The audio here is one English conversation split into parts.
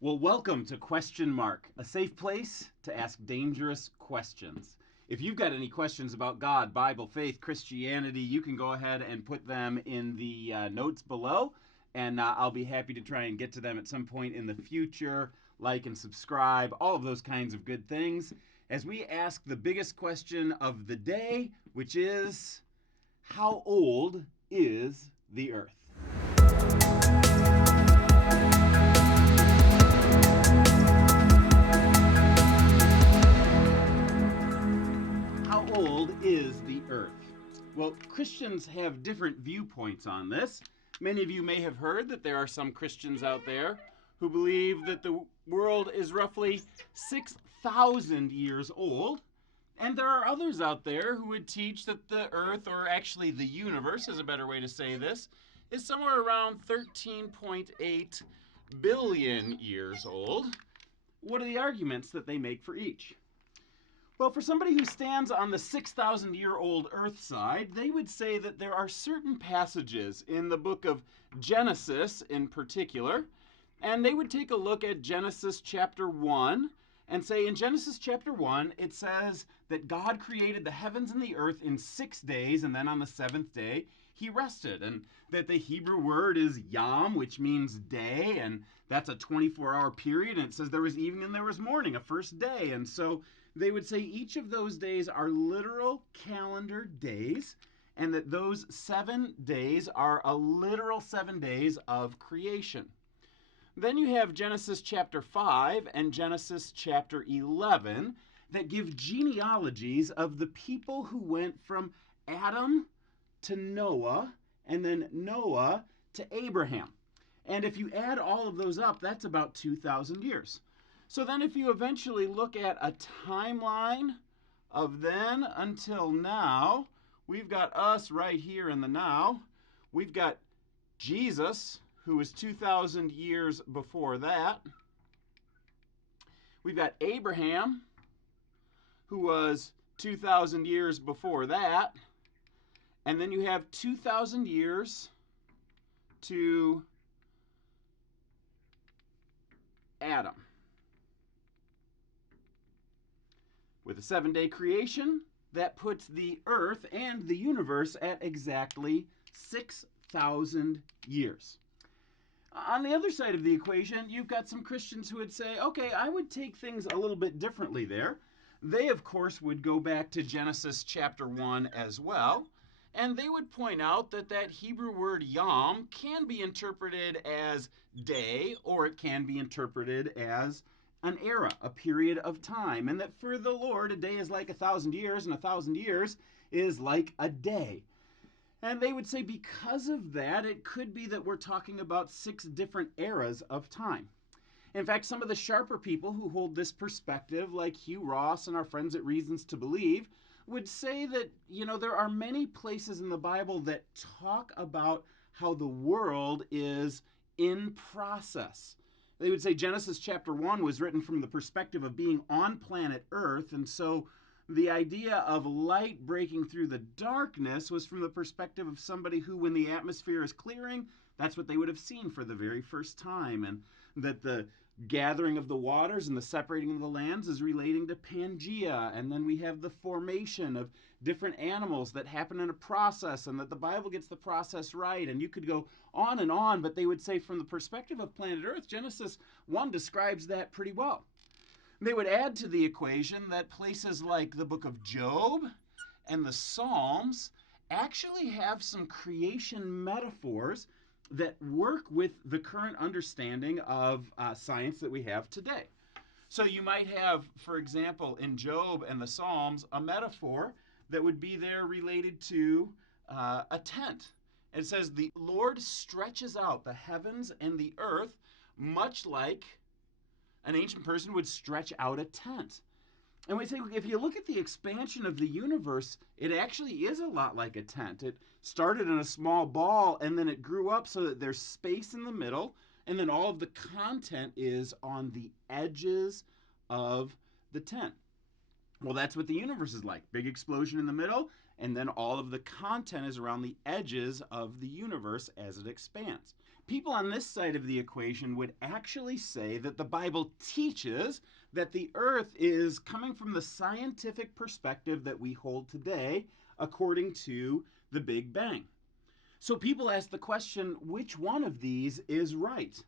Well, welcome to Question Mark, a safe place to ask dangerous questions. If you've got any questions about God, Bible, faith, Christianity, you can go ahead and put them in the notes below, and I'll be happy to try and get to them at some point in the future. Like and subscribe, all of those kinds of good things, as we ask the biggest question of the day, which is, how old is the earth? How old is the earth? Well, Christians have different viewpoints on this. Many of you may have heard that there are some Christians out there who believe that the world is roughly 6,000 years old. And there are others out there who would teach that the earth, or actually the universe is a better way to say this, is somewhere around 13.8 billion years old. What are the arguments that they make for each? Well, for somebody who stands on the 6,000-year-old Earth side, they would say that there are certain passages in the book of Genesis in particular, and they would take a look at Genesis chapter 1 and say in Genesis chapter 1, it says that God created the heavens and the earth in 6 days, and then on the seventh day, he rested. And that the Hebrew word is yom, which means day, and that's a 24-hour period, and it says there was evening and there was morning, a first day. And so they would say each of those days are literal calendar days, and that those 7 days are a literal 7 days of creation. Then you have Genesis chapter 5 and Genesis chapter 11 that give genealogies of the people who went from Adam to Noah and then Noah to Abraham. And if you add all of those up, that's about 2,000 years. So then if you eventually look at a timeline of then until now, we've got us right here in the now. We've got Jesus, who was 2,000 years before that. We've got Abraham, who was 2,000 years before that. And then you have 2,000 years to Adam. With a 7-day creation, that puts the earth and the universe at exactly 6,000 years. On the other side of the equation, you've got some Christians who would say, okay, I would take things a little bit differently there. They, of course, would go back to Genesis chapter 1 as well, and they would point out that that Hebrew word yom can be interpreted as day, or it can be interpreted as an era, a period of time, and that for the Lord, a day is like 1,000 years, and 1,000 years is like a day. And they would say because of that, it could be that we're talking about 6 different eras of time. In fact, some of the sharper people who hold this perspective, like Hugh Ross and our friends at Reasons to Believe, would say that, there are many places in the Bible that talk about how the world is in process. They would say Genesis chapter 1 was written from the perspective of being on planet Earth, and so the idea of light breaking through the darkness was from the perspective of somebody who, when the atmosphere is clearing, that's what they would have seen for the very first time. And that the gathering of the waters and the separating of the lands is relating to Pangea. And then we have the formation of different animals that happen in a process, and that the Bible gets the process right. And you could go on, but they would say from the perspective of planet Earth, Genesis 1 describes that pretty well. They would add to the equation that places like the book of Job and the Psalms actually have some creation metaphors that work with the current understanding of science that we have today. So you might have, for example, in Job and the Psalms, a metaphor that would be there related to a tent. It says, the Lord stretches out the heavens and the earth, much like an ancient person would stretch out a tent. And we say, if you look at the expansion of the universe, it actually is a lot like a tent. It started in a small ball, and then it grew up so that there's space in the middle, and then all of the content is on the edges of the tent. Well, that's what the universe is like. Big explosion in the middle, and then all of the content is around the edges of the universe as it expands. People on this side of the equation would actually say that the Bible teaches that the earth is coming from the scientific perspective that we hold today, according to the Big Bang. So people ask the question, which one of these is right?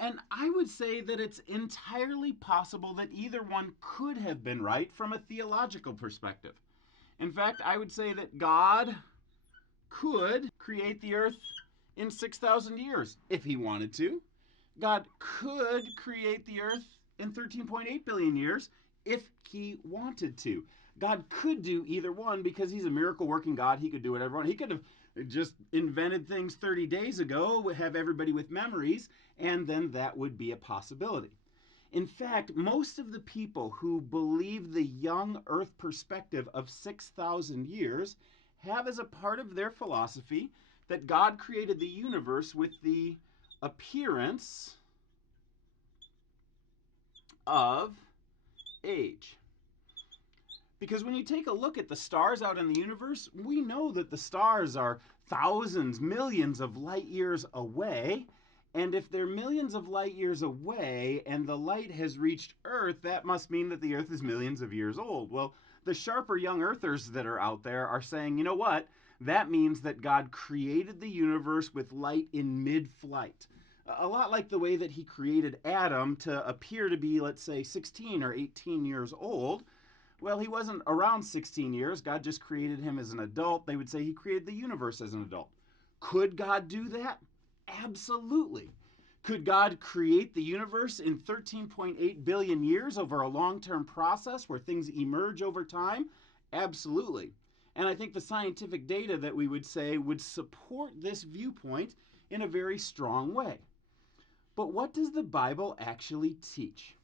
And I would say that it's entirely possible that either one could have been right from a theological perspective. In fact, I would say that God could create the earth in 6,000 years if he wanted to. God could create the earth in 13.8 billion years if he wanted to. God could do either one because he's a miracle working God. He could do whatever. He could have just invented things 30 days ago, have everybody with memories, and then that would be a possibility. In fact, most of the people who believe the young earth perspective of 6,000 years have as a part of their philosophy that God created the universe with the appearance of age. Because when you take a look at the stars out in the universe, we know that the stars are thousands, millions of light years away. And if they're millions of light years away and the light has reached Earth, that must mean that the Earth is millions of years old. Well, the sharper young earthers that are out there are saying, you know what? That means that God created the universe with light in mid-flight. A lot like the way that he created Adam to appear to be, let's say, 16 or 18 years old. Well, he wasn't around 16 years. God just created him as an adult. They would say he created the universe as an adult. Could God do that? Absolutely. Could God create the universe in 13.8 billion years over a long-term process where things emerge over time? Absolutely. And I think the scientific data that we would say would support this viewpoint in a very strong way. But what does the Bible actually teach?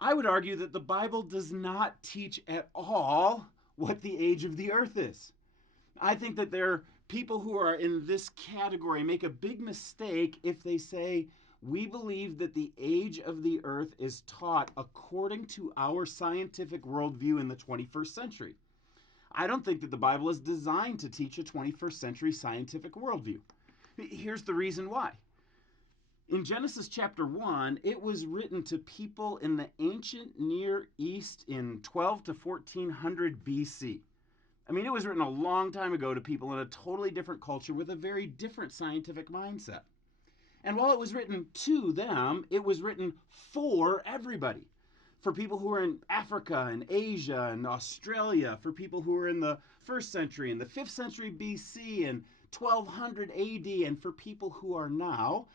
I would argue that the Bible does not teach at all what the age of the earth is. I think that there are people who are in this category make a big mistake if they say, we believe that the age of the earth is taught according to our scientific worldview in the 21st century. I don't think that the Bible is designed to teach a 21st century scientific worldview. Here's the reason why. In Genesis chapter 1, it was written to people in the ancient Near East in 12 to 1400 BC. I mean, it was written a long time ago to people in a totally different culture with a very different scientific mindset. And while it was written to them, it was written for everybody. For people who are in Africa and Asia and Australia, for people who are in the 1st century and the 5th century BC and 1200 AD, and for people who are now.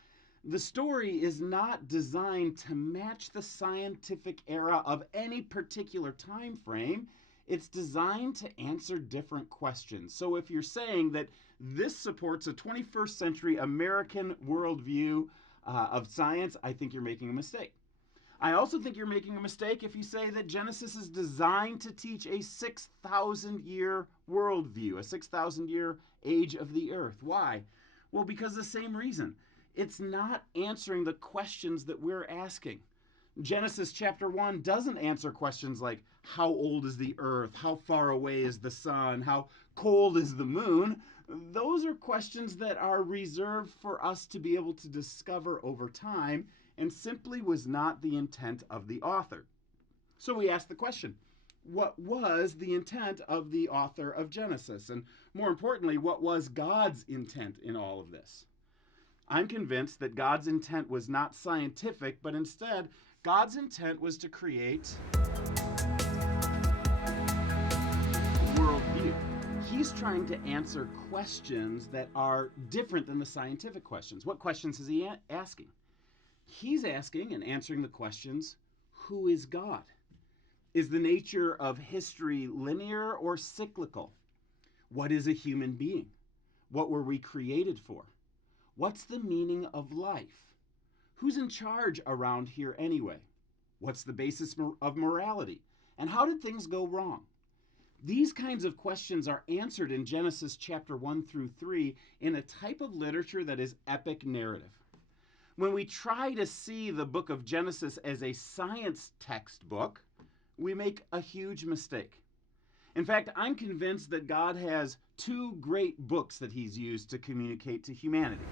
The story is not designed to match the scientific era of any particular time frame. It's designed to answer different questions. So if you're saying that this supports a 21st century American worldview of science, I think you're making a mistake. I also think you're making a mistake if you say that Genesis is designed to teach a 6,000-year worldview, a 6,000-year age of the earth. Why? Well, because the same reason. It's not answering the questions that we're asking. Genesis chapter 1 doesn't answer questions like, how old is the earth? How far away is the sun? How cold is the moon? Those are questions that are reserved for us to be able to discover over time, and simply was not the intent of the author. So we ask the question, what was the intent of the author of Genesis? And more importantly, what was God's intent in all of this? I'm convinced that God's intent was not scientific, but instead, God's intent was to create worldview. He's trying to answer questions that are different than the scientific questions. What questions is he asking? He's asking and answering the questions, who is God? Is the nature of history linear or cyclical? What is a human being? What were we created for? What's the meaning of life? Who's in charge around here anyway? What's the basis of morality? And how did things go wrong? These kinds of questions are answered in Genesis chapter 1 through 3 in a type of literature that is epic narrative. When we try to see the book of Genesis as a science textbook, we make a huge mistake. In fact, I'm convinced that God has two great books that he's used to communicate to humanity.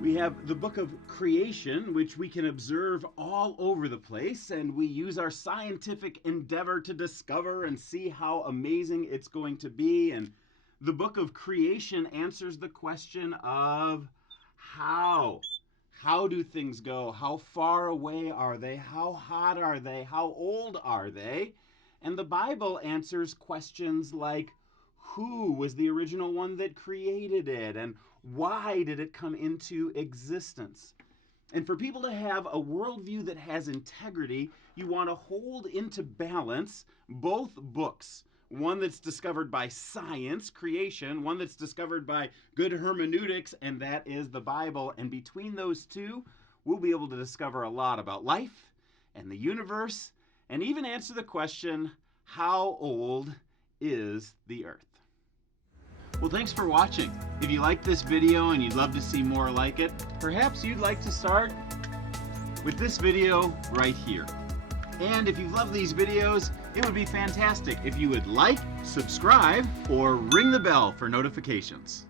We have the book of creation, which we can observe all over the place, and we use our scientific endeavor to discover and see how amazing it's going to be. And the book of creation answers the question of how. How do things go? How far away are they? How hot are they? How old are they? And the Bible answers questions like, who was the original one that created it? And why did it come into existence? And for people to have a worldview that has integrity, you want to hold into balance both books. One that's discovered by science, creation, one that's discovered by good hermeneutics, and that is the Bible. And between those two, we'll be able to discover a lot about life and the universe, and even answer the question, how old is the earth? Well, thanks for watching. If you liked this video and you'd love to see more like it, perhaps you'd like to start with this video right here. And if you love these videos, it would be fantastic if you would like, subscribe, or ring the bell for notifications.